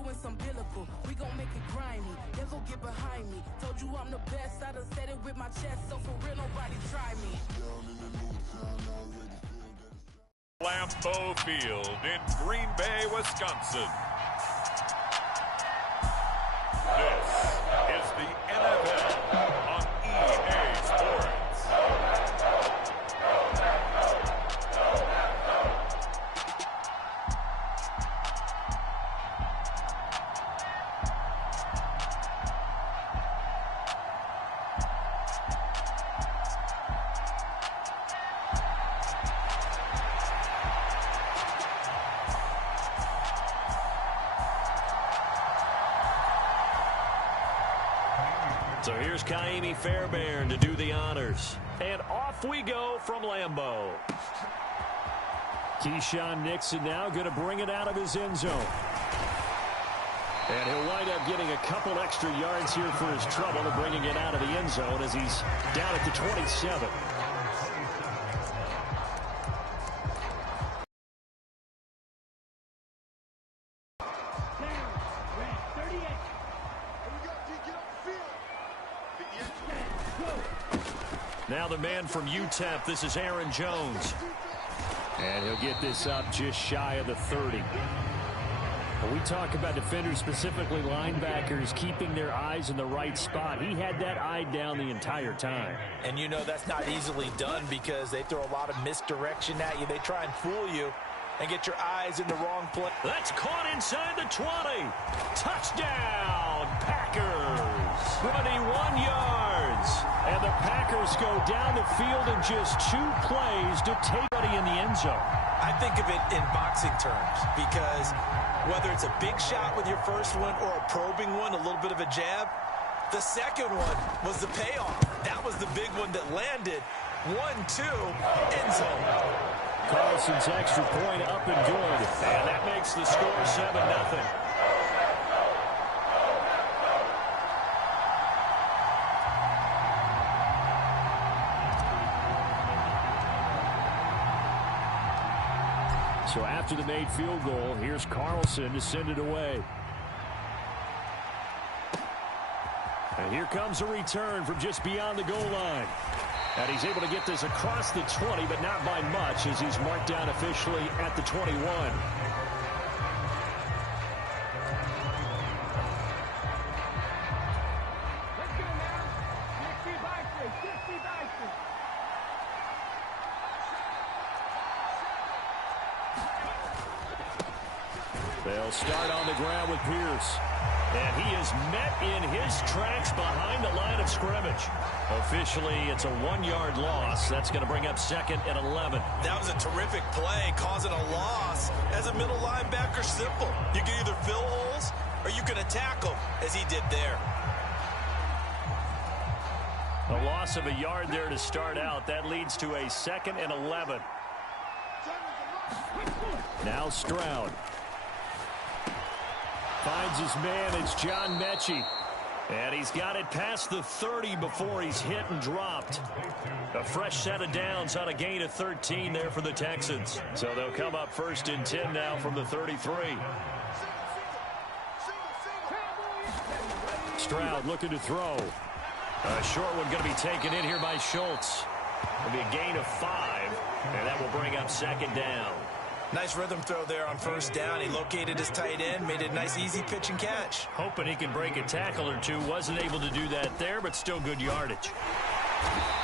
influence umbilical. We gon' make it grimy. Then go get behind me. Told you I'm the best. I done said it with my chest. So for real, nobody try me. Lambeau Field in Green Bay, Wisconsin. This is the NFL on EA Sports. So here's Kaimi Fairbairn to do the honors. And off we go from Lambeau. Keyshawn Nixon now going to bring it out of his end zone. And he'll wind up getting a couple extra yards here for his trouble and bringing it out of the end zone as he's down at the 27. Now the man from UTEP, this is Aaron Jones. And he'll get this up just shy of the 30. When we talk about defenders, specifically linebackers, keeping their eyes in the right spot, he had that eye down the entire time. And you know that's not easily done because they throw a lot of misdirection at you. They try and fool you and get your eyes in the wrong place. That's caught inside the 20. Touchdown, Packers. 21 yards. And the Packers go down the field in just 2 plays to take it in the end zone. I think of it in boxing terms because whether it's a big shot with your first one or a probing one, a little bit of a jab, the second one was the payoff. That was the big one that landed. 1-2, end zone. Carlson's extra point up and good. And that makes the score 7-0. So after the made field goal, here's Carlson to send it away. And here comes a return from just beyond the goal line. And he's able to get this across the 20, but not by much as he's marked down officially at the 21. They'll start on the ground with Pierce. And he is met in his tracks behind the line of scrimmage. Officially, it's a 1-yard loss. That's going to bring up 2nd and 11. That was a terrific play, causing a loss. As a middle linebacker, simple. You can either fill holes or you can attack them, as he did there. A loss of a yard there to start out. That leads to a 2nd and 11. Now Stroud. Finds his man, it's John Mechie. And he's got it past the 30 before he's hit and dropped. A fresh set of downs on a gain of 13 there for the Texans. So they'll come up 1st and 10 now from the 33. Stroud looking to throw. A short one going to be taken in here by Schultz. It'll be a gain of 5, and that will bring up 2nd down. Nice rhythm throw there on 1st down. He located his tight end, made it a nice, easy pitch and catch. Hoping he can break a tackle or two. Wasn't able to do that there, but still good yardage.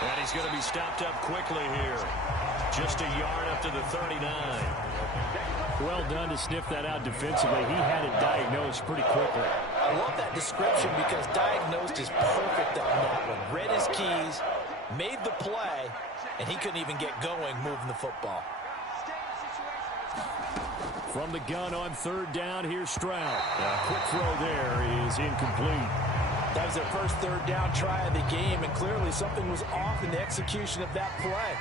And he's going to be stopped up quickly here. Just a yard up to the 39. Well done to sniff that out defensively. He had it diagnosed pretty quickly. I love that description because diagnosed is perfect on that one. Read his keys, made the play, and he couldn't even get going moving the football. From the gun on 3rd down, here's Stroud. A quick throw there is incomplete. That was their first 3rd down try of the game, and clearly something was off in the execution of that play.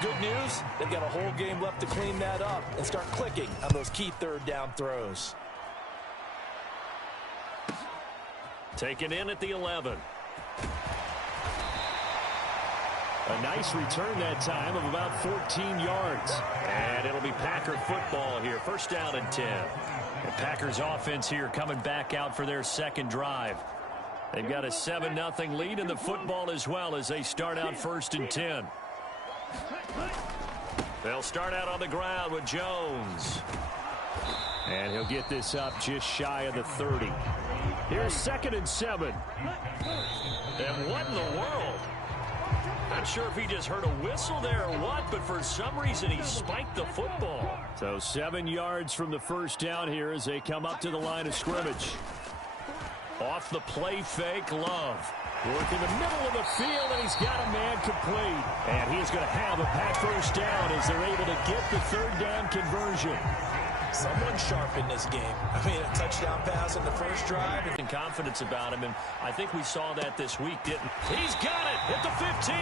Good news, they've got a whole game left to clean that up and start clicking on those key 3rd down throws. Taken in at the 11. A nice return that time of about 14 yards. And it'll be Packer football here. First down and 10. The Packers offense here coming back out for their second drive. They've got a 7-0 lead in the football as well as they start out first and 10. They'll start out on the ground with Jones. And he'll get this up just shy of the 30. Here's 2nd and 7. And what in the world? Not sure if he just heard a whistle there or what, but for some reason he spiked the football. So 7 yards from the first down here as they come up to the line of scrimmage. Off the play fake, Love. Work in the middle of the field, and he's got a man complete. And he is going to have a pack first down as they're able to get the third down conversion. Someone sharp in this game. I mean, a touchdown pass in the first drive. And confidence about him, and I think we saw that this week, didn't we? He's got it at the 15.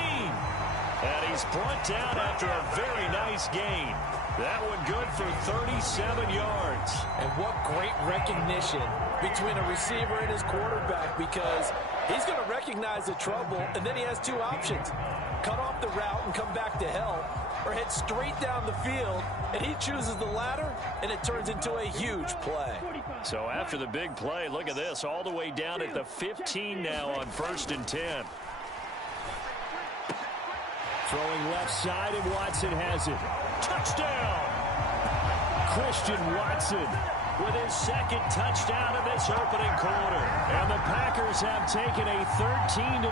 And he's brought down after a very nice gain. That one good for 37 yards. And what great recognition between a receiver and his quarterback, because he's going to recognize the trouble, and then he has two options. Cut off the route and come back to help, or head straight down the field, and he chooses the latter, and it turns into a huge play. So after the big play, look at this, all the way down at the 15 now on 1st and 10. Throwing left side, and Watson has it. Touchdown! Christian Watson with his second touchdown of this opening quarter. And the Packers have taken a 13-0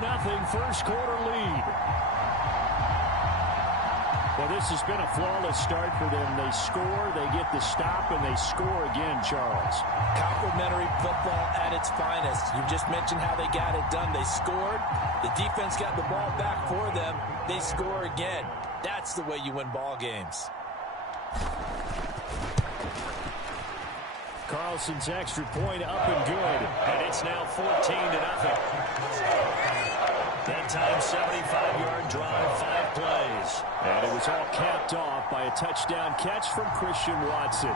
first quarter lead. Well, this has been a flawless start for them. They score, they get the stop, and they score again, Charles. Complimentary football at its finest. You just mentioned how they got it done. They scored. The defense got the ball back for them. They score again. That's the way you win ball games. Carlson's extra point up and good. And it's now 14-0. That time, 75-yard drive, 5 plays. And it was all capped off by a touchdown catch from Christian Watson.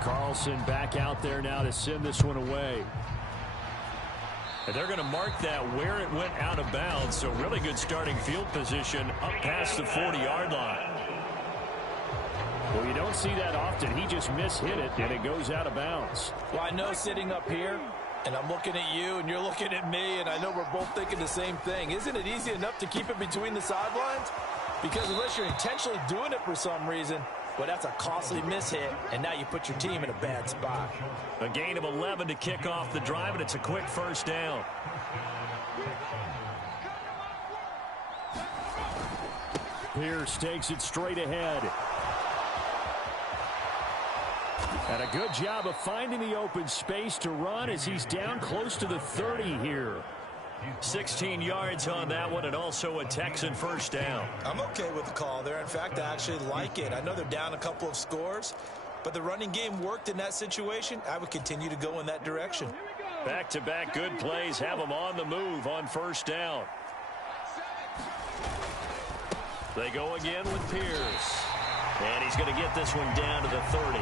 Carlson back out there now to send this one away. And they're going to mark that where it went out of bounds. So really good starting field position up past the 40-yard line. Well, you don't see that often. He just mishit it, and it goes out of bounds. Well, I know sitting up here, and I'm looking at you, and you're looking at me, and I know we're both thinking the same thing. Isn't it easy enough to keep it between the sidelines? Because unless you're intentionally doing it for some reason, well, that's a costly mishit, and now you put your team in a bad spot. A gain of 11 to kick off the drive, and it's a quick first down. Pierce takes it straight ahead. And a good job of finding the open space to run as he's down close to the 30 here. 16 yards on that one, and also a Texan first down. I'm okay with the call there. In fact, I actually like it. I know they're down a couple of scores, but the running game worked in that situation. I would continue to go in that direction. Back-to-back good plays have them on the move on first down. They go again with Pierce. And he's going to get this one down to the 30.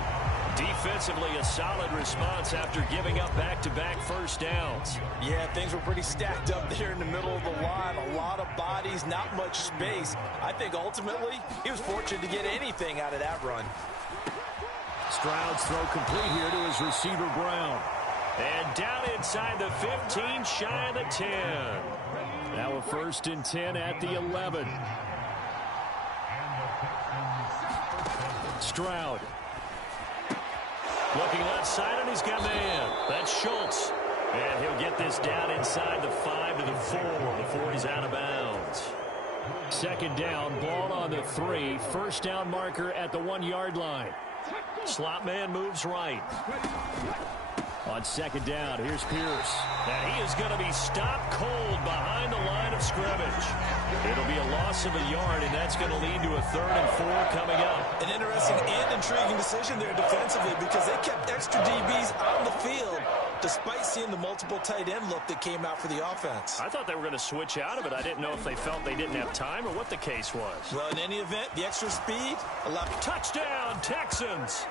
Defensively, a solid response after giving up back-to-back first downs. Yeah, things were pretty stacked up there in the middle of the line. A lot of bodies, not much space. I think ultimately he was fortunate to get anything out of that run. Stroud's throw complete here to his receiver, Brown. And down inside the 15, shy of the 10. Now a 1st and 10 at the 11. Stroud. Looking left side, and he's got man. That's Schultz. And he'll get this down inside the 5 to the 4 before he's out of bounds. 2nd down, ball on the 3. First down marker at the 1-yard line. Slot man moves right. On 2nd down, here's Pierce. And he is going to be stopped cold behind the line of scrimmage. It'll be a loss of a yard, and that's going to lead to a 3rd and 4 coming up. An interesting and intriguing decision there defensively, because they kept extra DBs on the field despite seeing the multiple tight end look that came out for the offense. I thought they were going to switch out of it. I didn't know if they felt they didn't have time or what the case was. Well, in any event, the extra speed allowed... Touchdown, Texans!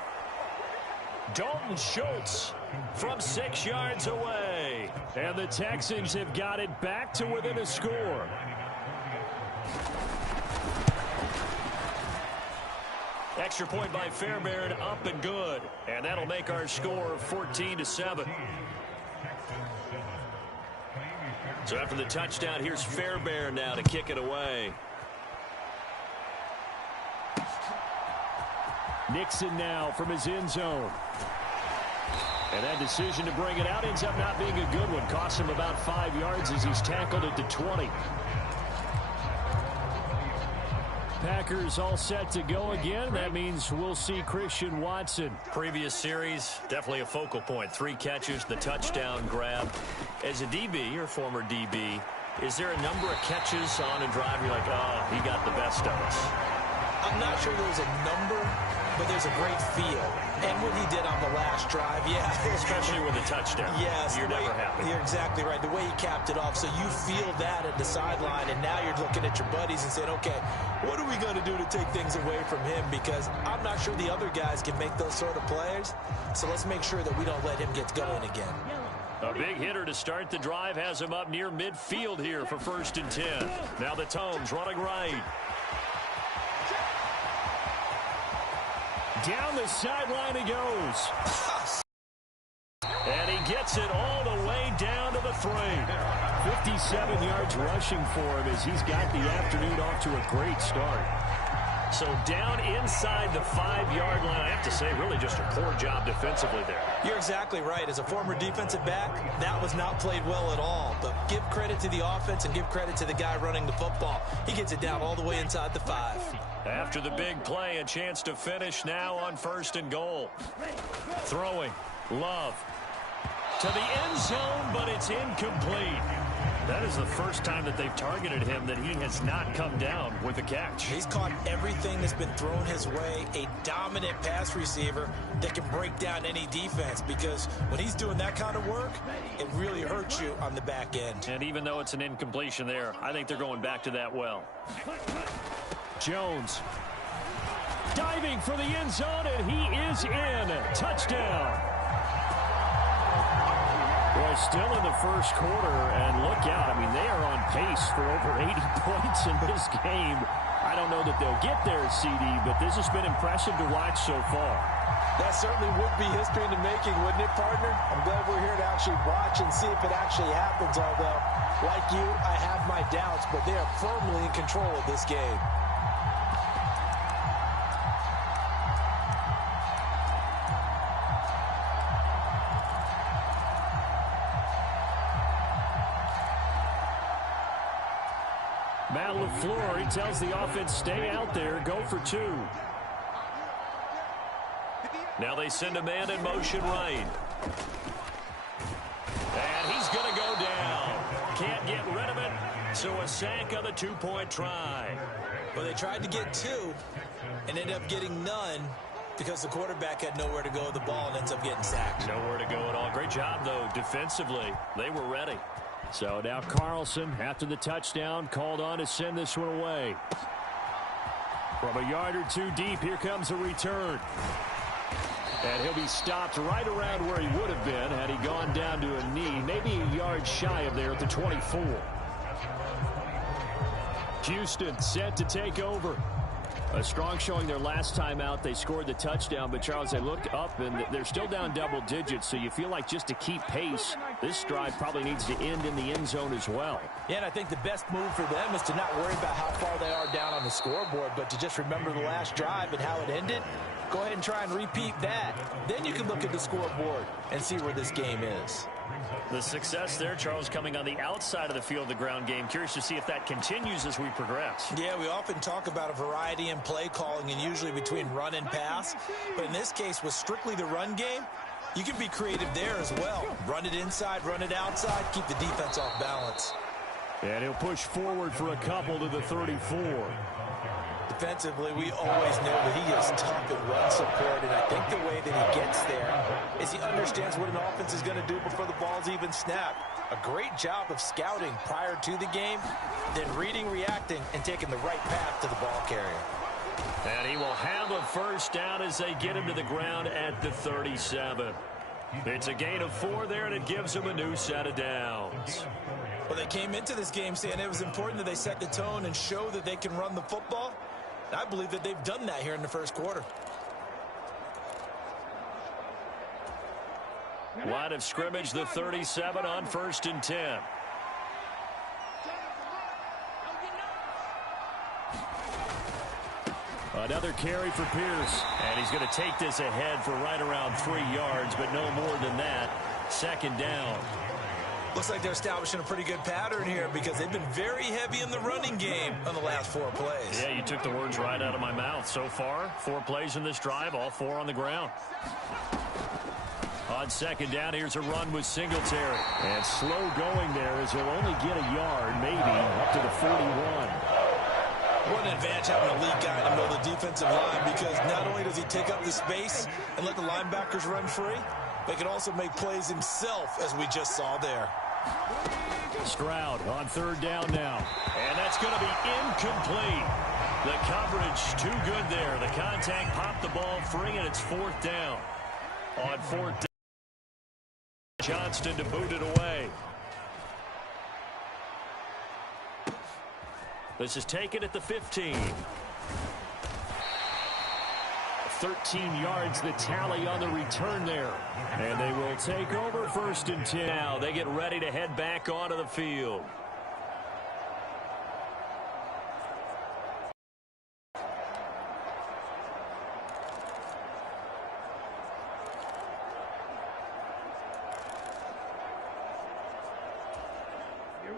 Dalton Schultz from 6 yards away. And the Texans have got it back to within a score. Extra point by Fairbairn, up and good. And that'll make our score 14-7. So after the touchdown, here's Fairbairn now to kick it away. Nixon now from his end zone. And that decision to bring it out ends up not being a good one. Costs him about 5 yards as he's tackled at the 20. Packers all set to go again. That means we'll see Christian Watson. Previous series, definitely a focal point. 3 catches, the touchdown grab. As a DB, or former DB, is there a number of catches on a drive you're like, oh, he got the best of us? I'm not sure there's a number, but there's a great feel. And what he did on the last drive, yeah. Especially with a touchdown. Yes. You're never happy. You're exactly right. The way he capped it off, so you feel that at the sideline, and now you're looking at your buddies and saying, okay, what are we going to do to take things away from him? Because I'm not sure the other guys can make those sort of plays, so let's make sure that we don't let him get going again. A big hitter to start the drive has him up near midfield here for 1st and 10. Now the Tones running right. Down the sideline he goes. And he gets it all the way down to the 3. 57 yards rushing for him as he's got the afternoon off to a great start. So down inside the 5-yard line, I have to say, really just a poor job defensively there. You're exactly right. As a former defensive back, that was not played well at all. But give credit to the offense and give credit to the guy running the football. He gets it down all the way inside the 5. After the big play, a chance to finish now on 1st and goal. Throwing. Love. To the end zone, but it's incomplete. That is the first time that they've targeted him that he has not come down with a catch. He's caught everything that's been thrown his way. A dominant pass receiver that can break down any defense, because when he's doing that kind of work, it really hurts you on the back end. And even though it's an incompletion there, I think they're going back to that well. Jones diving for the end zone, and he is in. Touchdown. Boy, still in the first quarter, and look out. I mean, they are on pace for over 80 points in this game. I don't know that they'll get there, CD, but this has been impressive to watch so far. That certainly would be history in the making, wouldn't it, partner? I'm glad we're here to actually watch and see if it actually happens, although, like you, I have my doubts, but they are firmly in control of this game. Matt LaFleur, he tells the offense, stay out there, go for 2. Now they send a man in motion right. And he's going to go down. Can't get rid of it, so a sack on the 2-point try. Well, they tried to get 2 and ended up getting none because the quarterback had nowhere to go with the ball and ends up getting sacked. Nowhere to go at all. Great job, though, defensively. They were ready. So now Carlson, after the touchdown, called on to send this one away. From a yard or 2 deep, here comes a return. And he'll be stopped right around where he would have been had he gone down to a knee, maybe a yard shy of there at the 24. Houston set to take over. A strong showing their last time out. They scored the touchdown, but Charles, they looked up and they're still down double digits, so you feel like just to keep pace, this drive probably needs to end in the end zone as well. Yeah, and I think the best move for them is to not worry about how far they are down on the scoreboard, but to just remember the last drive and how it ended. Go ahead and try and repeat that. Then you can look at the scoreboard and see where this game is. The success there, Charles, coming on the outside of the field, the ground game. Curious to see if that continues as we progress. Yeah, we often talk about a variety in play calling and usually between run and pass. But in this case, with strictly the run game, you can be creative there as well. Run it inside, run it outside, keep the defense off balance. And he'll push forward for a couple to the 34. Defensively, we always know that he is tough in run support, and I think the way that he gets there is he understands what an offense is going to do before the ball's even snapped. A great job of scouting prior to the game, then reading, reacting, and taking the right path to the ball carrier. And he will have a first down as they get him to the ground at the 37. It's a gain of 4 there, and it gives him a new set of downs. Well, they came into this game saying it was important that they set the tone and show that they can run the football. I believe that they've done that here in the first quarter. Line of scrimmage, the 37 on 1st and 10. Another carry for Pierce, and he's going to take this ahead for right around 3 yards, but no more than that. 2nd down. Looks like they're establishing a pretty good pattern here because they've been very heavy in the running game on the last 4 plays. Yeah, you took the words right out of my mouth. So far, 4 plays in this drive, all 4 on the ground. On 2nd down, here's a run with Singletary. And slow going there as he'll only get a yard, maybe, up to the 41. What an advantage having a lead guy in the middle of the defensive line, because not only does he take up the space and let the linebackers run free, but he can also make plays himself, as we just saw there. Stroud on 3rd down now. And that's going to be incomplete. The coverage too good there. The contact popped the ball free, and it's 4th down. On 4th down, Johnston to boot it away. This is taken at the 15. 13 yards the tally on the return there. And they will take over 1st and 10. Now they get ready to head back onto the field.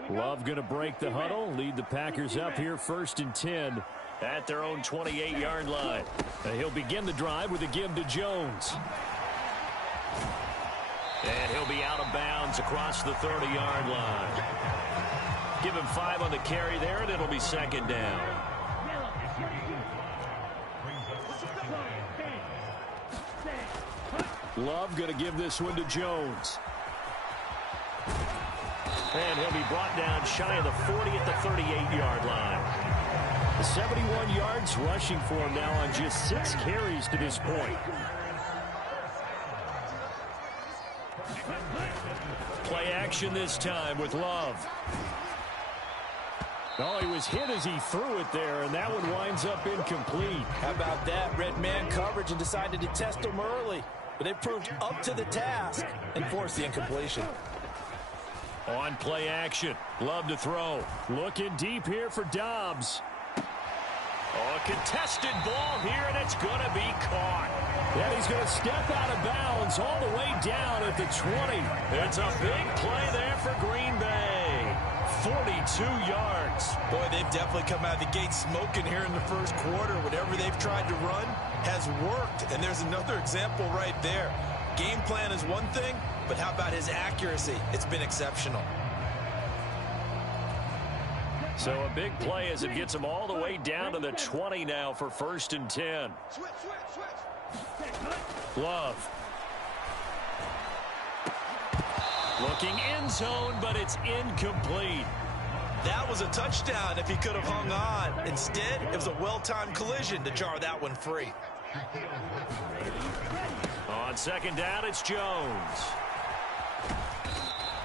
Love going to break the huddle, lead the Packers up here 1st and 10 at their own 28-yard line. He'll begin the drive with a give to Jones. And he'll be out of bounds across the 30-yard line. Give him 5 on the carry there, and it'll be 2nd down. Love going to give this one to Jones. And he'll be brought down shy of the 40 at the 38-yard line. 71 yards rushing for him now on just 6 carries to this point. Play action this time with Love. Oh, he was hit as he threw it there, and that one winds up incomplete. How about that? Red man coverage and decided to test him early. But they proved up to the task and forced the incompletion. On play action, Love to throw. Looking deep here for Dobbs. Oh, a contested ball here, and it's going to be caught. And he's going to step out of bounds all the way down at the 20. It's a big play there for Green Bay. 42 yards. Boy, they've definitely come out of the gate smoking here in the first quarter. Whatever they've tried to run has worked, and there's another example right there. Game plan is one thing, but how about his accuracy? It's been exceptional. So a big play as it gets him all the way down to the 20 now for 1st and 10. Love. Looking end zone, but it's incomplete. That was a touchdown if he could have hung on. Instead, it was a well-timed collision to jar that one free. On 2nd down, it's Jones.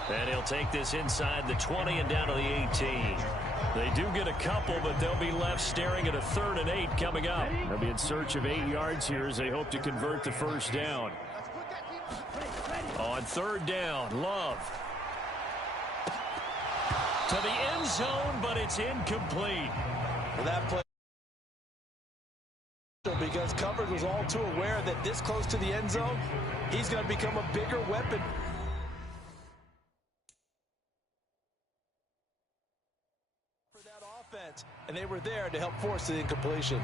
And he'll take this inside the 20 and down to the 18. They do get a couple, but they'll be left staring at a 3rd and 8 coming up. They'll be in search of 8 yards here as they hope to convert the 1st down. On 3rd down, Love. To the end zone, but it's incomplete. Well, that play, because coverage was all too aware that this close to the end zone, he's going to become a bigger weapon. For that offense, and they were there to help force the incompletion.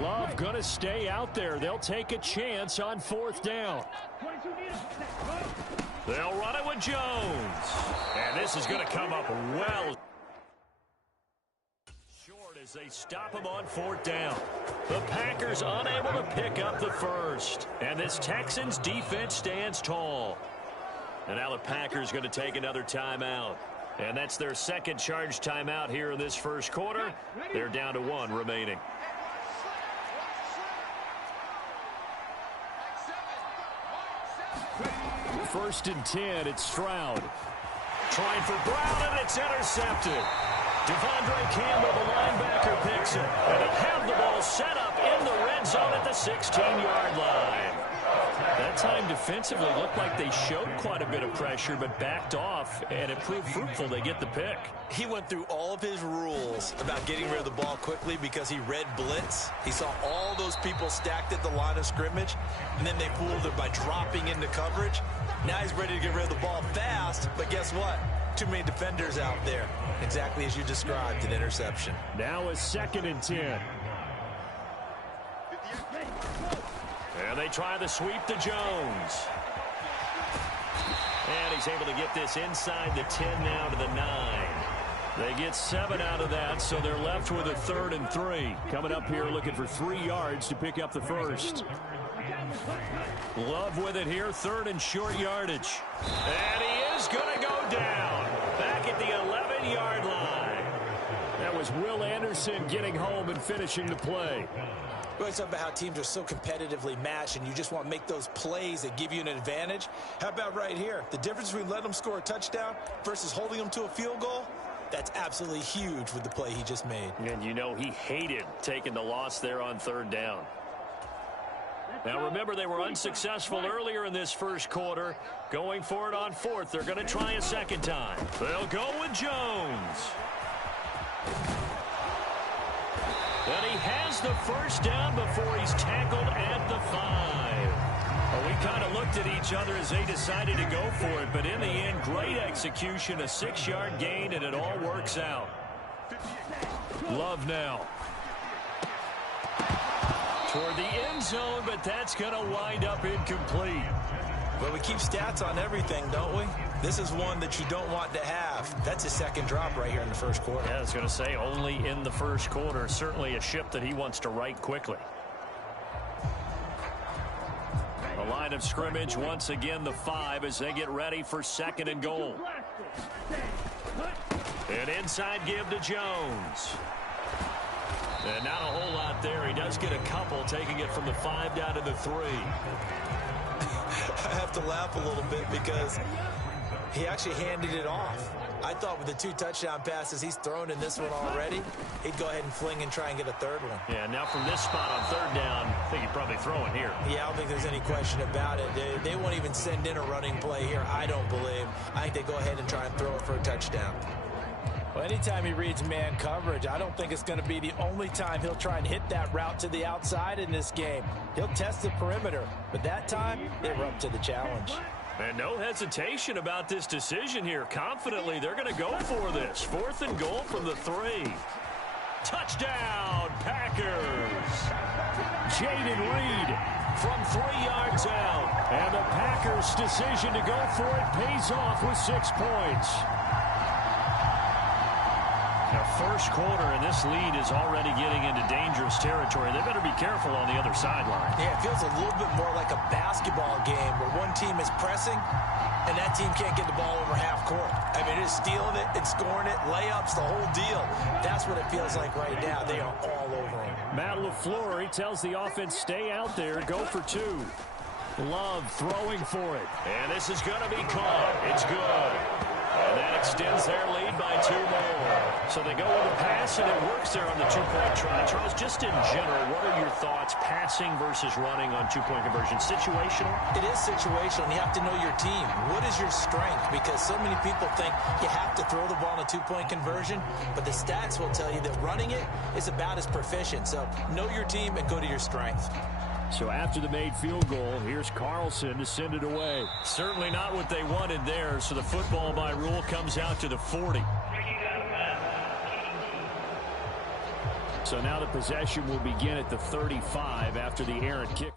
Love going to stay out there. They'll take a chance on 4th down. They'll run it with Jones. And this is going to come up well short as they stop him on 4th down. The Packers unable to pick up the first. And this Texans defense stands tall. And now the Packers going to take another timeout. And that's their second charge timeout here in this first quarter. They're down to 1 remaining. First and 10, it's Stroud. Trying for Brown, and it's intercepted. Devondre Campbell, the linebacker, picks it. And he'll have the ball set up in the red zone at the 16-yard line. That time defensively looked like they showed quite a bit of pressure, but backed off, and it proved fruitful. They get the pick. He went through all of his rules about getting rid of the ball quickly because he read blitz. He saw all those people stacked at the line of scrimmage, and then they fooled him by dropping into coverage. Now he's ready to get rid of the ball fast, but guess what? Too many defenders out there. Exactly as you described, an interception. Now a 2nd and 10. And they try the sweep to Jones. And he's able to get this inside the 10 now to the 9. They get 7 out of that, so they're left with a 3rd and 3. Coming up here looking for 3 yards to pick up the first. Love with it here, 3rd and short yardage. And he is going to go down back at the 11-yard line. That was Will Anderson getting home and finishing the play. We always talk about how teams are so competitively matched and you just want to make those plays that give you an advantage. How about right here? The difference between letting them score a touchdown versus holding them to a field goal, that's absolutely huge with the play he just made. And you know he hated taking the loss there on 3rd down. Now remember, they were unsuccessful earlier in this first quarter. Going for it on 4th. They're going to try a 2nd time. They'll go with Jones. And he has the first down before he's tackled at the 5. Well, we kind of looked at each other as they decided to go for it, but in the end, great execution, a 6-yard gain, and it all works out. Love now. Toward the end zone, but that's going to wind up incomplete. But we keep stats on everything, don't we? This is one that you don't want to have. That's a 2nd drop right here in the first quarter. Yeah, I was going to say only in the first quarter. Certainly a ship that he wants to right quickly. The line of scrimmage, once again, the 5 as they get ready for 2nd and goal. An inside give to Jones. And not a whole lot there. He does get a couple, taking it from the 5 down to the 3. I have to laugh a little bit because he actually handed it off. I thought with the 2 touchdown passes he's thrown in this one already, he'd go ahead and fling and try and get a 3rd one. Yeah, now from this spot on 3rd down, I think he'd probably throw it here. Yeah, I don't think there's any question about it. They won't even send in a running play here, I don't believe. I think they go ahead and try and throw it for a touchdown. Well, anytime he reads man coverage, I don't think it's going to be the only time he'll try and hit that route to the outside in this game. He'll test the perimeter, but that time, they were up to the challenge. And no hesitation about this decision here. Confidently, they're going to go for this. 4th and goal from the 3. Touchdown, Packers. Jaden Reed from 3 yards out. And the Packers' decision to go for it pays off with 6 points. Now, first quarter, and this lead is already getting into dangerous territory. They better be careful on the other sideline. Yeah, it feels a little bit more like a basketball game where one team is pressing and that team can't get the ball over half court. I mean, it's stealing it, it's scoring it, layups, the whole deal. That's what it feels like right now. They are all over him. Matt LaFleur, he tells the offense, stay out there, go for 2. Love throwing for it. And this is going to be caught. It's good. And that extends their lead by 2 more. So they go with a pass, and it works there on the 2-point try. Charles, just in general, what are your thoughts passing versus running on 2-point conversion? Situational? It is situational. You have to know your team. What is your strength? Because so many people think you have to throw the ball in a 2-point conversion, but the stats will tell you that running it is about as proficient. So know your team and go to your strength. So after the made field goal, here's Carlson to send it away. Certainly not what they wanted there, so the football by rule comes out to the 40. So now the possession will begin at the 35 after the errant kick.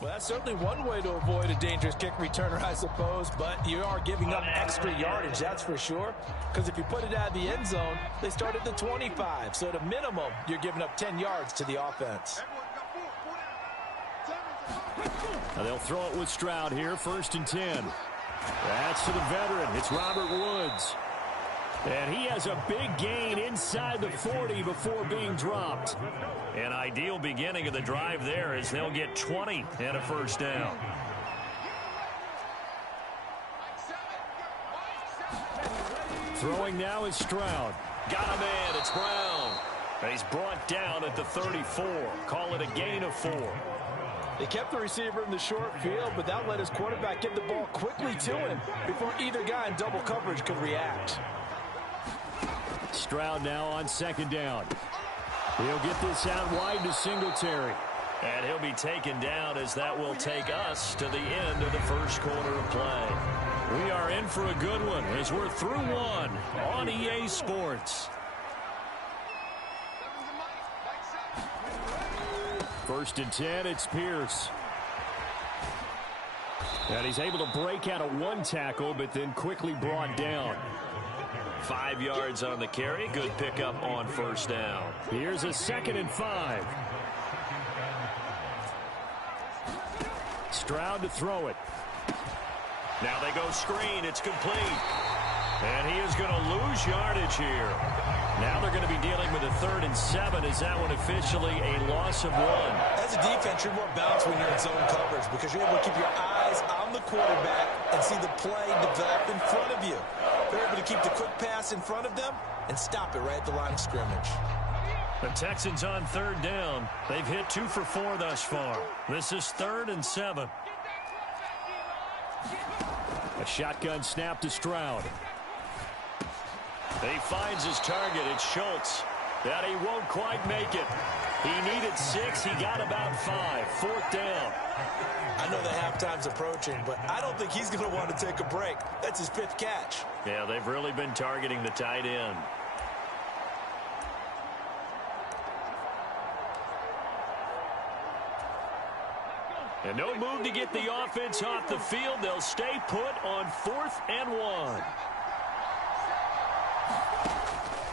Well, that's certainly one way to avoid a dangerous kick returner, I suppose, but you are giving up extra yardage, that's for sure, because if you put it out of the end zone, they start at the 25, so at a minimum, you're giving up 10 yards to the offense. Now they'll throw it with Stroud here, 1st and 10. That's to the veteran. It's Robert Woods. And he has a big gain inside the 40 before being dropped. An ideal beginning of the drive there as they'll get 20 and a 1st down. Throwing now is Stroud. Got a man. It's Brown. And he's brought down at the 34. Call it a gain of 4. They kept the receiver in the short field, but that let his quarterback get the ball quickly to him before either guy in double coverage could react. Stroud now on 2nd down. He'll get this out wide to Singletary. And he'll be taken down as that will take us to the end of the 1st quarter of play. We are in for a good one as we're through one on EA Sports. 1st and 10, it's Pierce. And he's able to break out of one tackle, but then quickly brought down. 5 yards on the carry. Good pickup on 1st down. Here's a 2nd and 5. Stroud to throw it. Now they go screen. It's complete. And he is going to lose yardage here. Now they're going to be dealing with a 3rd and 7. Is that one officially a loss of 1? As a defense, you're more balanced when you're in zone coverage because you're able to keep your eyes on the quarterback and see the play develop in front of you. They're able to keep the quick pass in front of them and stop it right at the line of scrimmage. The Texans on 3rd down. They've hit 2 for 4 thus far. This is 3rd and 7. A shotgun snap to Stroud. He finds his target. It's Schultz. That he won't quite make it. He needed 6. He got about 5. 4th down. I know the halftime's approaching, but I don't think he's going to want to take a break. That's his 5th catch. Yeah, they've really been targeting the tight end. And no move to get the offense off the field. They'll stay put on 4th and 1.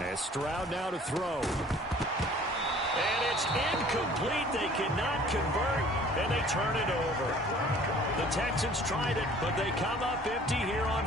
As Stroud now to throw. And it's incomplete. They cannot convert, and they turn it over. The Texans tried it, but they come up empty here on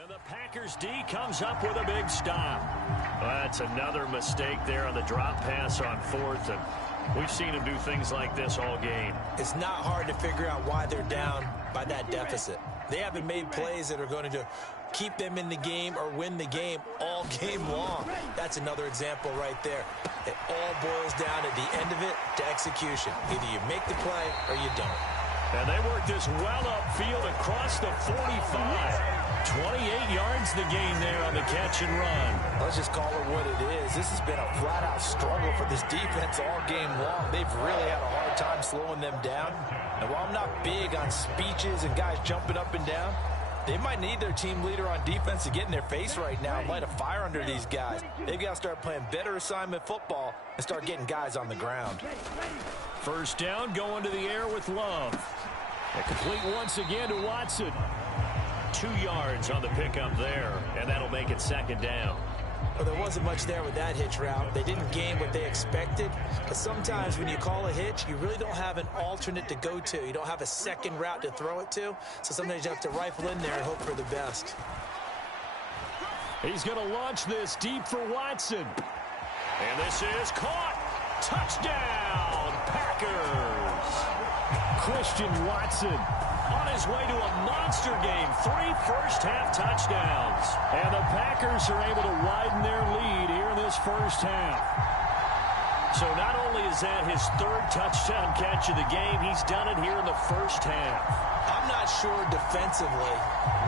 And the Packers D comes up with a big stop. That's another mistake there on the drop pass on fourth, and we've seen him do things like this all game. It's not hard to figure out why they're down by that deficit. They haven't made plays that are going to keep them in the game or win the game all game long. That's another example right there. It all boils down at the end of it to execution. Either you make the play or you don't. And they work this well upfield across the 45. 28 yards the gain there on the catch and run. Let's just call it what it is. This has been a flat-out struggle for this defense all game long. They've really had a hard time slowing them down. And while I'm not big on speeches and guys jumping up and down, they might need their team leader on defense to get in their face right now and light a fire under these guys. They've got to start playing better assignment football and start getting guys on the ground. First down, going to the air with Love. A complete once again to Watson. 2 yards on the pickup there, and that'll make it second down. Well, there wasn't much there with that hitch route. They didn't gain what they expected, but sometimes when you call a hitch, you really don't have an alternate to go to. You don't have a second route to throw it to, so sometimes you have to rifle in there and hope for the best. He's going to launch this deep for Watson. And this is caught. Touchdown, Packers. Christian Watson on his way to a monster game. 3 first-half touchdowns. And the Packers are able to widen their lead here in this first half. So not only is that his 3rd touchdown catch of the game, he's done it here in the first half. I'm not sure defensively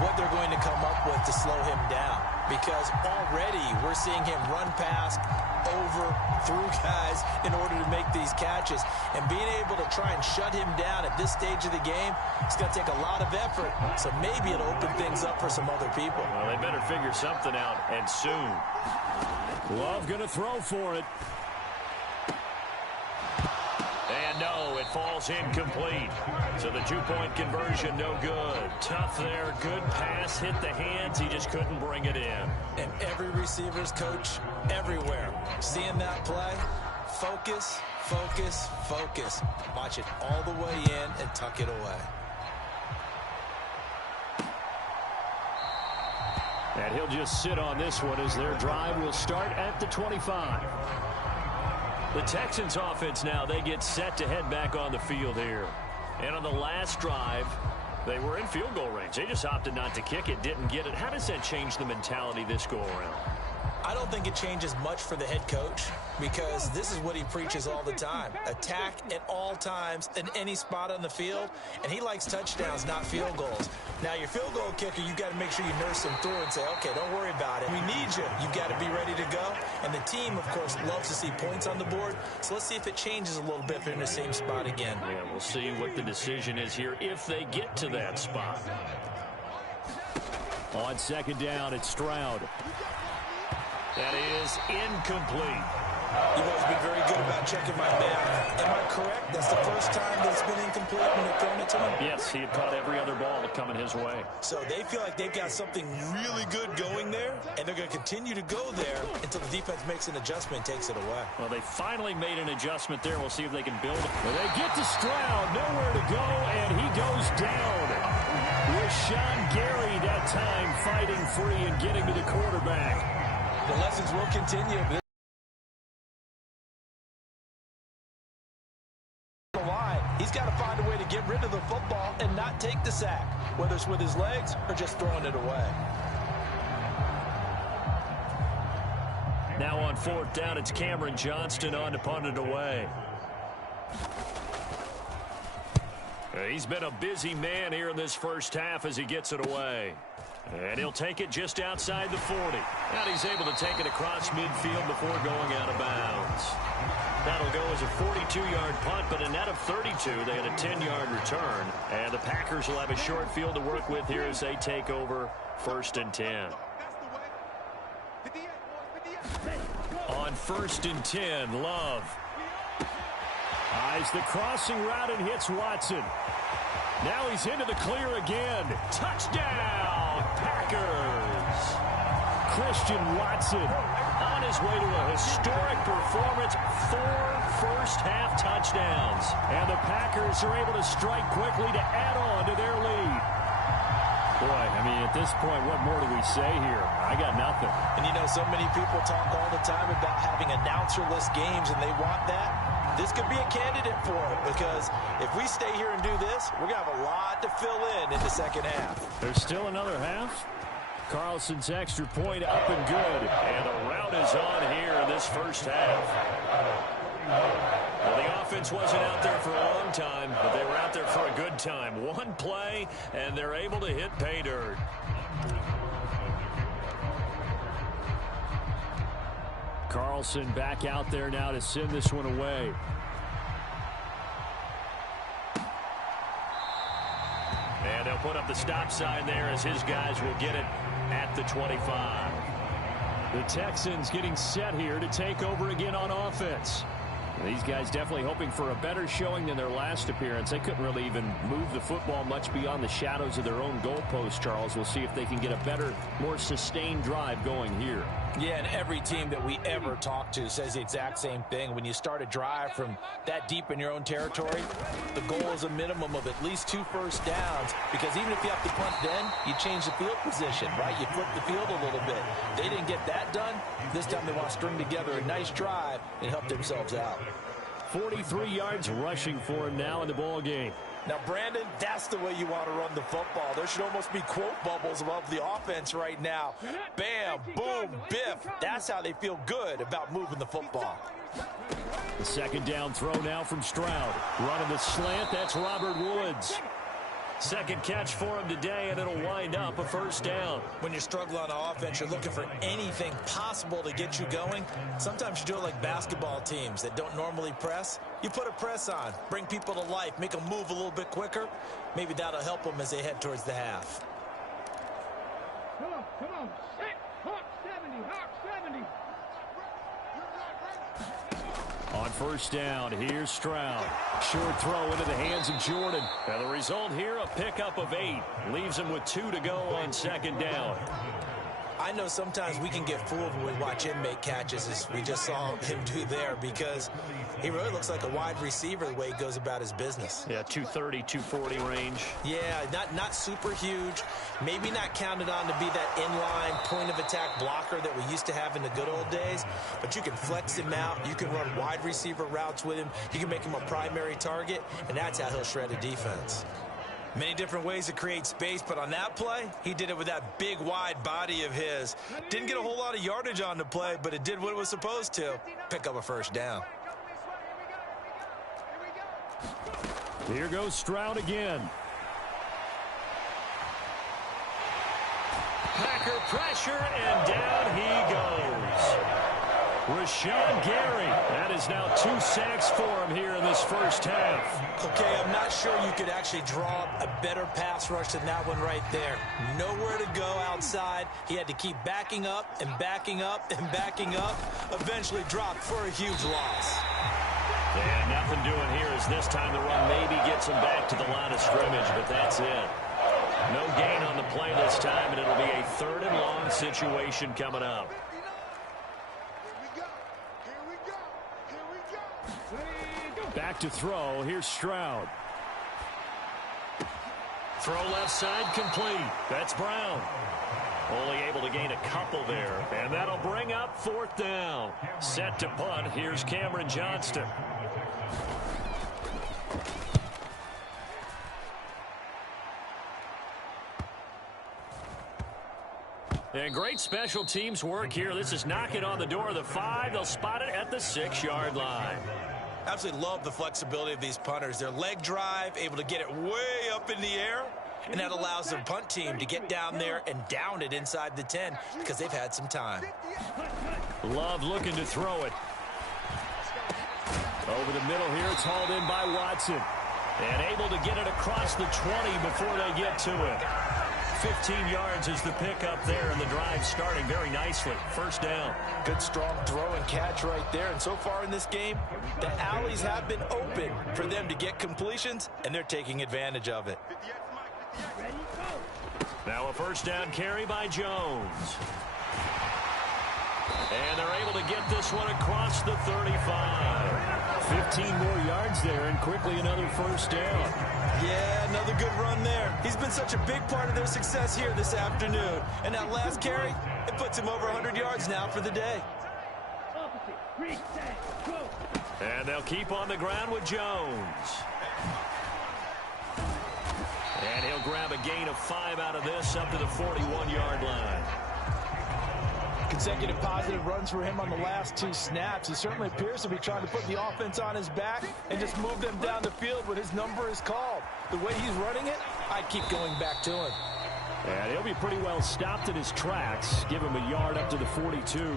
what they're going to come up with to slow him down, because already we're seeing him run past, over, through guys in order to make these catches. And being able to try and shut him down at this stage of the game, it's going to take a lot of effort. So maybe it'll open things up for some other people. Well, they better figure something out, and soon. Love going to throw for it. And no, it falls incomplete. So the 2-point conversion, no good. Tough there, good pass, hit the hands. He just couldn't bring it in. And every receiver's coach everywhere, seeing that play, focus, focus, focus. Watch it all the way in and tuck it away. And he'll just sit on this one as their drive will start at the 25. The Texans offense now, they get set to head back on the field here. And on the last drive, they were in field goal range. They just opted not to kick it, didn't get it. How does that change the mentality this go around? I don't think it changes much for the head coach, because this is what he preaches all the time. Attack at all times in any spot on the field, and he likes touchdowns, not field goals. Now, your field goal kicker, you've got to make sure you nurse him through and say, okay, don't worry about it. We need you. You've got to be ready to go. And the team, of course, loves to see points on the board, so let's see if it changes a little bit if they're in the same spot again. Yeah, we'll see what the decision is here if they get to that spot. On second down, it's Stroud. That is incomplete. You've always been very good about checking my math. Am I correct? That's the first time that it's been incomplete when they've thrown it to him? Yes, he had caught every other ball coming his way. So they feel like they've got something really good going there, and they're going to continue to go there until the defense makes an adjustment and takes it away. Well, they finally made an adjustment there. We'll see if they can build it. Well, they get to Stroud, nowhere to go, and he goes down. Rashawn Gary that time fighting free and getting to the quarterback. The lessons will continue. He's got to find a way to get rid of the football and not take the sack, whether it's with his legs or just throwing it away. Now on 4th down, it's Cameron Johnston on to punt it away. He's been a busy man here in this first half as he gets it away. And he'll take it just outside the 40. And he's able to take it across midfield before going out of bounds. That'll go as a 42-yard punt, but a net of 32. They had a 10-yard return. And the Packers will have a short field to work with here as they take over 1st and 10. On 1st and 10, Love. Eyes the crossing route and hits Watson. Now he's into the clear again. Touchdown, Packers. Christian Watson on his way to a historic performance. 4 first-half touchdowns. And the Packers are able to strike quickly to add on to their lead. Boy, I mean, at this point, what more do we say here? I got nothing. And, you know, so many people talk all the time about having announcer-less games, and they want that. This could be a candidate for it, because if we stay here and do this, we're going to have a lot to fill in the second half. There's still another half. Carlson's extra point up and good. And the rout is on here in this first half. Well, the offense wasn't out there for a long time, but they were out there for a good time. One play, and they're able to hit pay dirt. Carlson back out there now to send this one away. And they'll put up the stop sign there as his guys will get it at the 25. The Texans getting set here to take over again on offense. These guys definitely hoping for a better showing than their last appearance. They couldn't really even move the football much beyond the shadows of their own goalpost, Charles. We'll see if they can get a better, more sustained drive going here. Yeah, and every team that we ever talk to says the exact same thing. When you start a drive from that deep in your own territory, the goal is a minimum of at least 2 first downs, because even if you have to punt then, you change the field position, right? You flip the field a little bit. They didn't get that done. This time they want to string together a nice drive and help themselves out. 43 yards rushing for him now in the ball game. Now, Brandon, that's the way you want to run the football. There should almost be quote bubbles above the offense right now. Bam, boom, biff. That's how they feel good about moving the football. The second down throw now from Stroud. Running the slant, that's Robert Woods. Second catch for him today, and it'll wind up a first down. When you're struggling on offense, you're looking for anything possible to get you going. Sometimes you do it like basketball teams that don't normally press. You put a press on, bring people to life, make them move a little bit quicker. Maybe that'll help them as they head towards the half. Come on. Set. Hawk 70. Hawk 70. On first down, here's Stroud. Short throw into the hands of Jordan. And the result here, a pickup of 8. Leaves him with 2 to go on second down. I know sometimes we can get fooled when we watch him make catches, as we just saw him do there, because he really looks like a wide receiver the way he goes about his business. Yeah, 230, 240 range. Yeah, not super huge. Maybe not counted on to be that inline point-of-attack blocker that we used to have in the good old days, but you can flex him out. You can run wide receiver routes with him. You can make him a primary target, and that's how he'll shred a defense. Many different ways to create space, but on that play, he did it with that big, wide body of his. Didn't get a whole lot of yardage on the play, but it did what it was supposed to. Pick up a first down. Here goes Stroud again. Packer pressure, and down he goes. Rashawn Gary. That is now 2 sacks for him here in this first half. Okay, I'm not sure you could actually draw a better pass rush than that one right there. Nowhere to go outside. He had to keep backing up and backing up and backing up. Eventually dropped for a huge loss. And nothing doing here as this time the run maybe gets him back to the line of scrimmage, but that's it. No gain on the play this time, and it'll be a 3rd and long situation coming up. Back to throw. Here's Stroud. Throw left side complete. That's Brown. Only able to gain a couple there. And that'll bring up 4th down. Set to punt. Here's Cameron Johnston. And great special teams work here. This is knocking on the door of the 5. They'll spot it at the 6-yard line. Absolutely love the flexibility of these punters. Their leg drive, able to get it way up in the air, and that allows their punt team to get down there and down it inside the 10 because they've had some time. Love looking to throw it. Over the middle here, it's hauled in by Watson. And able to get it across the 20 before they get to it. 15 yards is the pickup there, and the drive starting very nicely. First down. Good, strong throw and catch right there. And so far in this game, the alleys have been open for them to get completions, and they're taking advantage of it. Now a first down carry by Jones. And they're able to get this one across the 35. 15 more yards there, and quickly another first down. Yeah, another good run there. He's been such a big part of their success here this afternoon. And that last carry, it puts him over 100 yards now for the day. And they'll keep on the ground with Jones. And he'll grab a gain of 5 out of this up to the 41-yard line. Consecutive positive runs for him on the last 2 snaps. He certainly appears to be trying to put the offense on his back and just move them down the field when his number is called. The way he's running it, I'd keep going back to him. And he'll be pretty well stopped in his tracks. Give him a yard up to the 42.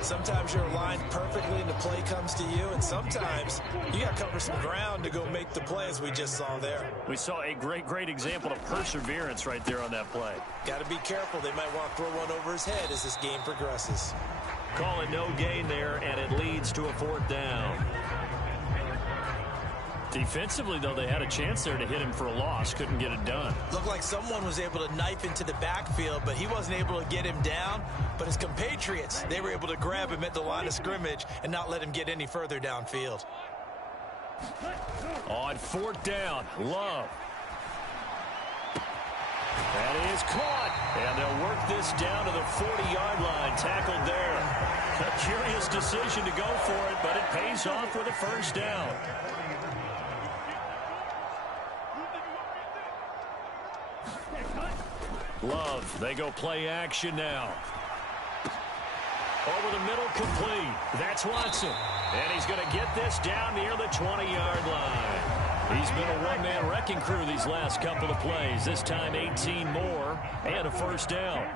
Sometimes you're aligned perfectly and the play comes to you, and sometimes you got to cover some ground to go make the play, as we just saw there. We saw a great example of perseverance right there on that play. Got to be careful. They might want to throw one over his head as this game progresses. Call it no gain there, and it leads to a 4th down. Defensively, though, they had a chance there to hit him for a loss. Couldn't get it done. Looked like someone was able to knife into the backfield, but he wasn't able to get him down. But his compatriots, they were able to grab him at the line of scrimmage and not let him get any further downfield. On 4th down, Love. That is caught. And they'll work this down to the 40-yard line. Tackled there. A curious decision to go for it, but it pays off with a first down. Love, they go play action now. Over the middle, complete. That's Watson. And he's going to get this down near the 20-yard line. He's been a one-man wrecking crew these last couple of plays. This time 18 more and a first down.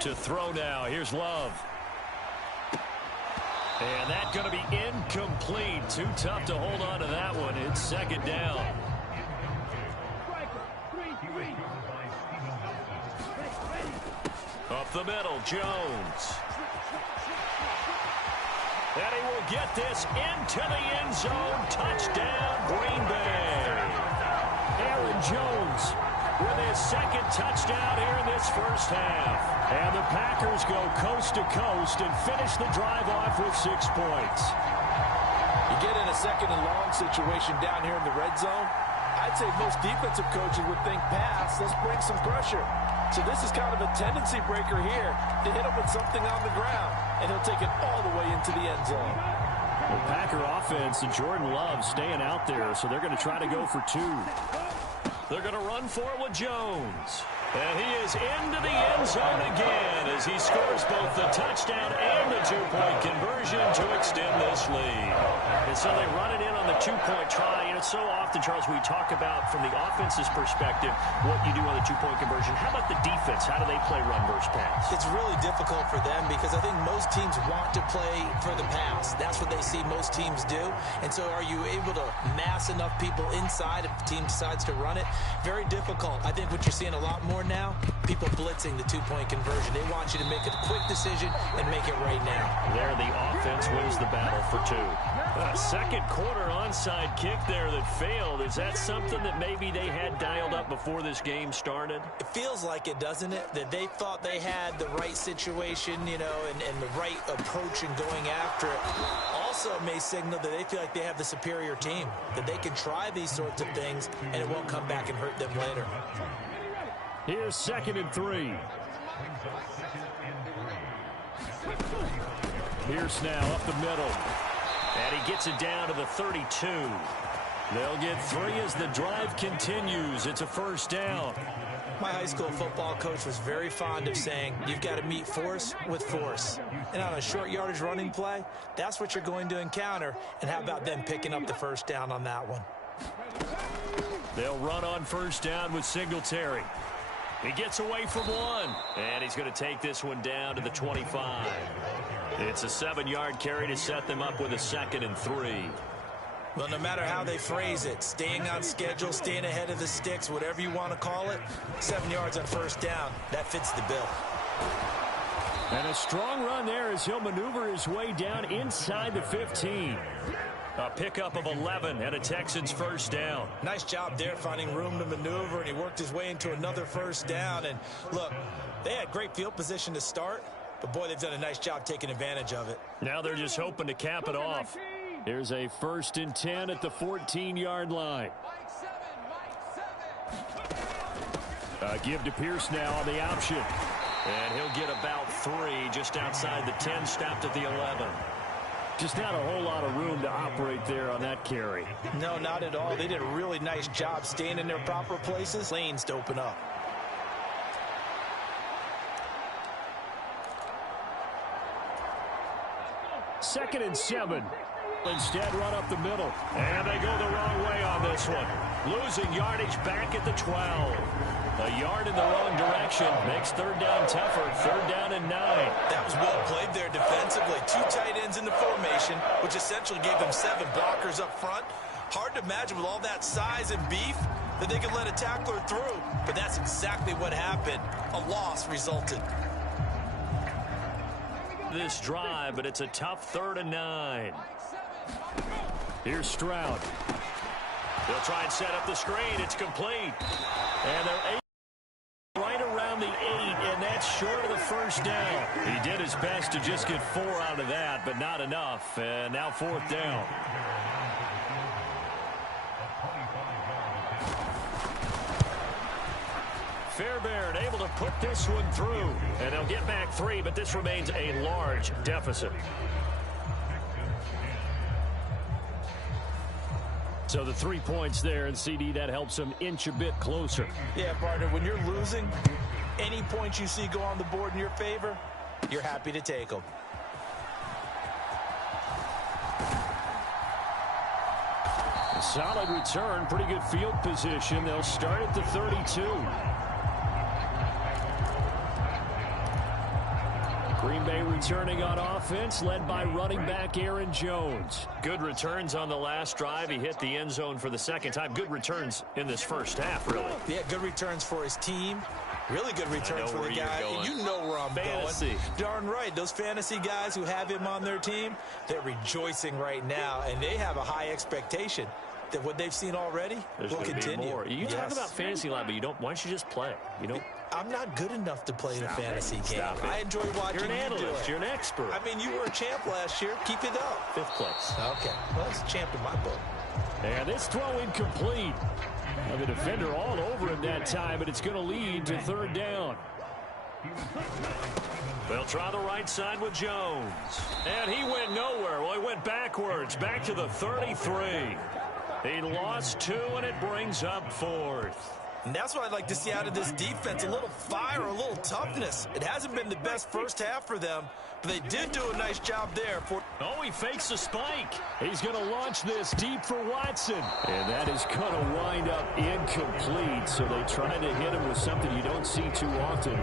To throw now. Here's Love. And that's going to be incomplete. Too tough to hold on to that one. It's 2nd down. Up the middle, Jones. And he will get this into the end zone. Touchdown, Green Bay. Aaron Jones with his 2nd touchdown here in this first half. And the Packers go coast to coast and finish the drive off with 6 points. You get in a 2nd and long situation down here in the red zone, I'd say most defensive coaches would think pass, let's bring some pressure. So this is kind of a tendency breaker here to hit him with something on the ground, and he'll take it all the way into the end zone. The Packer offense and Jordan Love staying out there, so they're going to try to go for 2. They're going to run for it with Jones. And he is into the end zone again as he scores both the touchdown and the 2-point conversion to extend this lead. And so they run it in on the 2-point try. And it's so often, Charles, we talk about from the offense's perspective what you do on the 2-point conversion. How about the defense? How do they play run versus pass? It's really difficult for them because I think most teams want to play for the pass. That's what they see most teams do. And so are you able to mass enough people inside if the team decides to run it? Very difficult. I think what you're seeing a lot more now, people blitzing the 2-point conversion. They want you to make a quick decision and make it right now. There, the offense wins the battle for 2. Second quarter onside kick there that failed. Is that something that maybe they had dialed up before this game started? It feels like it, doesn't it? That they thought they had the right situation, you know, and the right approach in going after it. Also may signal that they feel like they have the superior team, that they can try these sorts of things and it won't come back and hurt them later. Here's 2nd and 3. Pierce now up the middle. And he gets it down to the 32. They'll get 3 as the drive continues. It's a first down. My high school football coach was very fond of saying, you've got to meet force with force. And on a short yardage running play, that's what you're going to encounter. And how about them picking up the first down on that one? They'll run on first down with Singletary. He gets away from 1. And he's going to take this one down to the 25. It's a 7-yard carry to set them up with a 2nd and 3. Well, no matter how they phrase it, staying on schedule, staying ahead of the sticks, whatever you want to call it, 7 yards on first down, that fits the bill. And a strong run there as he'll maneuver his way down inside the 15. A pickup of 11 and a Texans first down. Nice job there finding room to maneuver, and he worked his way into another first down. And look, they had great field position to start, but boy, they've done a nice job taking advantage of it. Now they're just hoping to cap it off. Here's a 1st and 10 at the 14-yard line. Give to Pierce now on the option. And he'll get about 3 just outside the 10, stopped at the 11. Just not a whole lot of room to operate there on that carry. No, not at all. They did a really nice job staying in their proper places. Lanes to open up. Second and 7. Instead, run up the middle. And they go the wrong way on this one. Losing yardage back at the 12. A yard in the wrong direction makes third down tougher. Third down and 9. That was well played there defensively. 2 tight ends in the formation, which essentially gave them 7 blockers up front. Hard to imagine with all that size and beef that they could let a tackler through. But that's exactly what happened. A loss resulted. This drive, but it's a tough 3rd and 9. Here's Stroud. They'll try and set up the screen. It's complete. And they're right around the 8, and that's short of the first down. He did his best to just get 4 out of that, but not enough. And now 4th down. Fairbairn able to put this one through. And they'll get back 3, but this remains a large deficit. So the 3 points there, and CD, that helps them inch a bit closer. Yeah, partner, when you're losing, any points you see go on the board in your favor, you're happy to take them. A solid return, pretty good field position. They'll start at the 32. Green Bay returning on offense, led by running back Aaron Jones. Good returns on the last drive. He hit the end zone for the 2nd time. Good returns in this first half, really. Yeah, good returns for his team. Really good returns for the guy. You know where I'm fantasy. Going. Darn right. Those fantasy guys who have him on their team, they're rejoicing right now, and they have a high expectation that what they've seen already will continue. More. You talk about fantasy a lot, but you don't. Why don't you just play? You don't. I'm not good enough to play in a fantasy game. I enjoy watching. You're an analyst. You're an expert. I mean, you were a champ last year. Keep it up. 5th place. Okay. Well, it's a champ in my book. And this throw incomplete. The defender all over him that time, but it's going to lead to 3rd down. They'll try the right side with Jones. And he went nowhere. Well, he went backwards, back to the 33. He lost 2, and it brings up 4th. And that's what I'd like to see out of this defense, a little fire, a little toughness. It hasn't been the best first half for them, but they did do a nice job there. Oh, he fakes a spike. He's going to launch this deep for Watson. And that is going to wind up incomplete, so they try to hit him with something you don't see too often,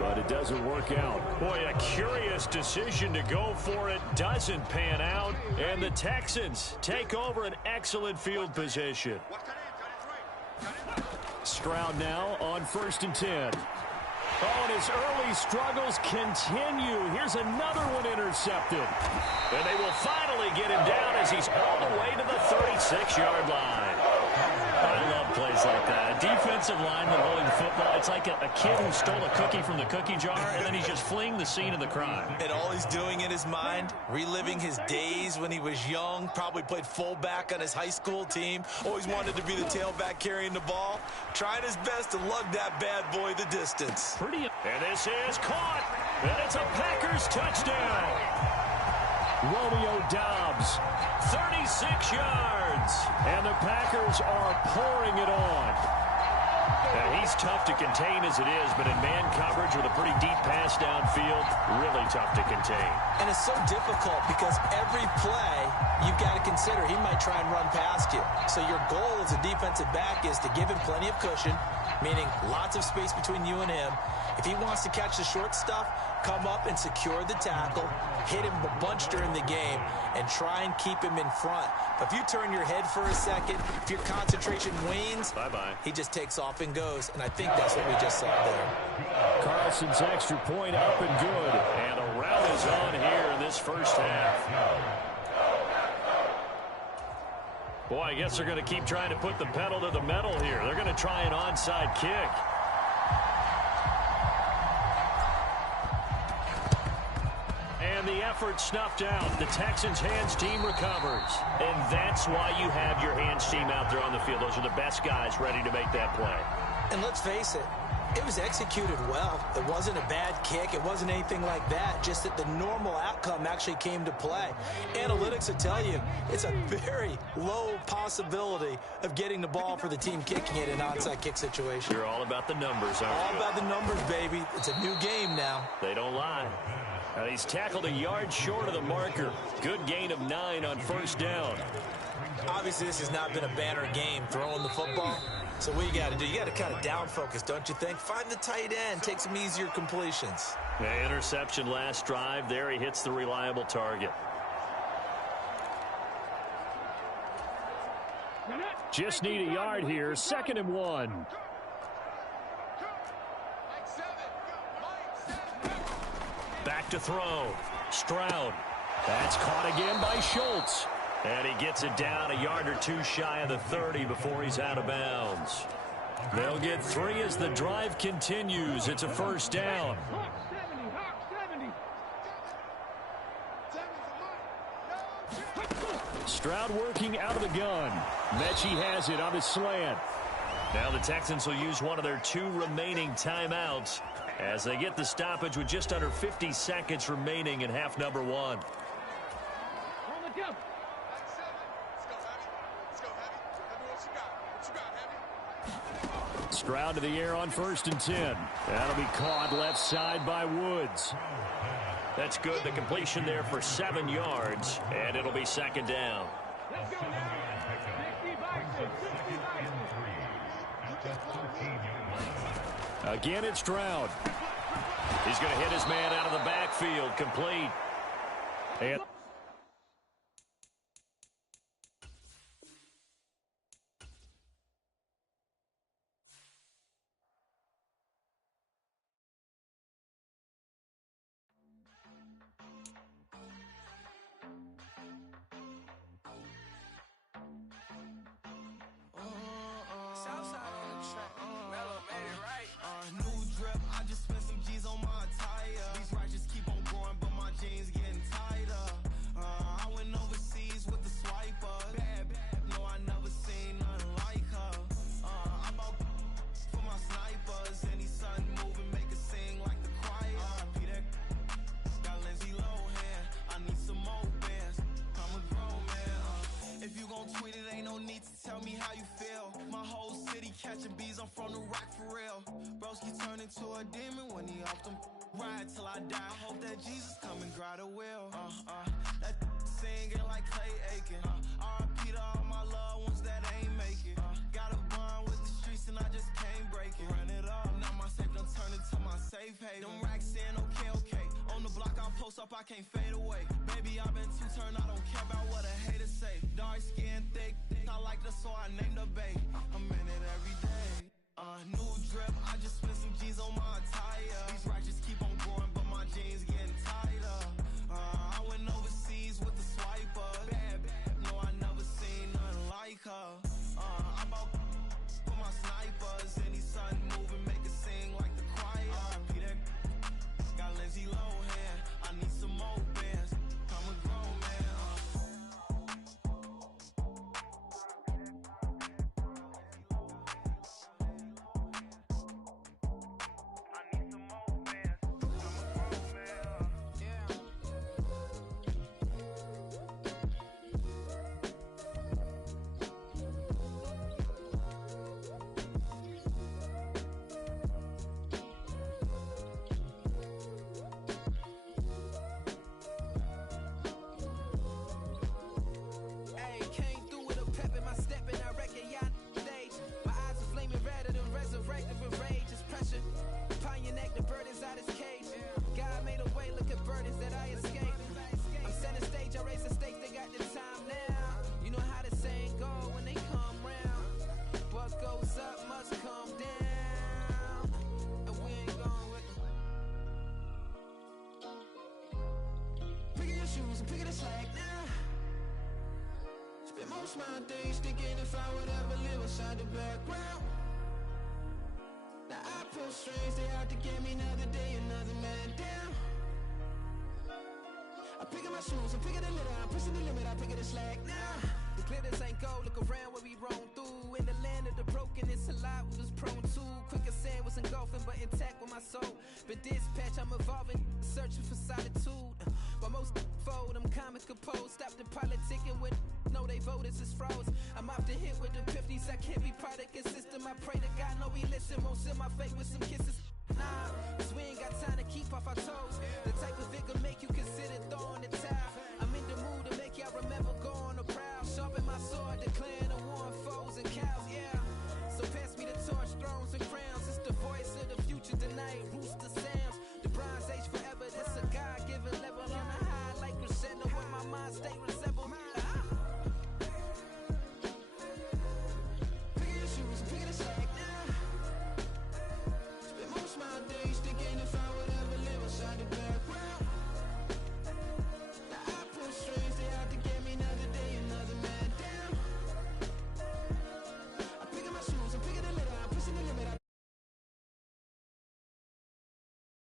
but it doesn't work out. Boy, a curious decision to go for it. Doesn't pan out, and the Texans take over an excellent field position. Stroud now on 1st and 10. Oh, and his early struggles continue. Here's another one intercepted. And they will finally get him down as he's all the way to the 36-yard line. I love plays like that. A defensive lineman holding the football. It's like a kid who stole a cookie from the cookie jar, and then he's just fleeing the scene of the crime. And all he's doing in his mind, reliving his days when he was young, probably played fullback on his high school team, always wanted to be the tailback carrying the ball, trying his best to lug that bad boy the distance. And this is caught, and it's a Packers touchdown. Romeo Doubs, 36 yards, and the Packers are pouring it on. Now, he's tough to contain as it is, but in man coverage with a pretty deep pass downfield, really tough to contain. And it's so difficult because every play you've got to consider he might try and run past you. So your goal as a defensive back is to give him plenty of cushion, meaning lots of space between you and him. If he wants to catch the short stuff, come up and secure the tackle, hit him a bunch during the game, and try and keep him in front. But if you turn your head for a second, if your concentration wanes, he just takes off and goes. And I think that's what we just saw there. Carlson's extra point up and good. And a rout is on here in this first half. Boy, I guess they're going to keep trying to put the pedal to the metal here. They're going to try an onside kick. And the effort snuffed out. The Texans' hands team recovers. And that's why you have your hands team out there on the field. Those are the best guys ready to make that play. And let's face it, it was executed well. It wasn't a bad kick. It wasn't anything like that. Just that the normal outcome actually came to play. Analytics will tell you it's a very low possibility of getting the ball for the team kicking it in an onside kick situation. You're all about the numbers, aren't you? All about the numbers, baby. It's a new game now. They don't lie. Now he's tackled a yard short of the marker. Good gain of 9 on first down. Obviously, this has not been a banner game throwing the football. So what you got to do, you got to kind of down focus, don't you think? Find the tight end, take some easier completions. Yeah, interception last drive. There he hits the reliable target. Just need a yard here. 2nd and 1. Back to throw. Stroud. That's caught again by Schultz. And he gets it down a yard or 2 shy of the 30 before he's out of bounds. They'll get 3 as the drive continues. It's a first down. Stroud working out of the gun. Mechie has it on his slant. Now the Texans will use one of their 2 remaining timeouts as they get the stoppage with just under 50 seconds remaining in half number 1. Stroud to the air on 1st and 10. That'll be caught left side by Woods. That's good. The completion there for 7 yards, and it'll be 2nd down. Again, it's Stroud. He's going to hit his man out of the backfield, complete. And I can't fade away. Baby, I've been too turned, I don't care about what a hater say. Dark skin, thick, I like the so I named the bae. I'm in it every day. New drip, I just spent some G's on my attire. These righteous keep on going, but my jeans getting tighter. I went overseas with the swiper. Bad, no, I never seen nothing like her. I bought for my snipers. Any sun moving, make it sing like the choir. Peter got Lindsay Lohan. I need some more bands. I'm a grown man. I need some more bands. I'm a grown man. Yeah. Hey, came through with a pep in my step and I reckon y'all stage. My eyes are flaming redder than resurrected with rage. It's pressure upon your neck, the bird is out his cage. God made a way, look at burdens that I escaped. I'm center stage, I raise the stakes, they got the time now. You know how the saying go when they come round. What goes up must come down. And we ain't going with them. Pick up your shoes and pick up the slack now. Spend more most my days thinking if I would ever live inside the background. Now I pull strings, they out to get me another day, another man down. I pick up my shoes, I'm picking the litter, I'm pushing the limit, I pick it a slack now. The glitters ain't gold, look around where we roam through. In the land of the broken, it's a lot we was prone to. Quicker sand was engulfing, but intact with my soul. Been dispatched, I'm evolving, searching for solitude. While most fold, I'm comic composed. Stop the politicking with no, they voters is froze. I'm off the hit with the 50s, I can't be product and system. I pray to God, no, he listen. Won't send my fate with some kisses. Nah.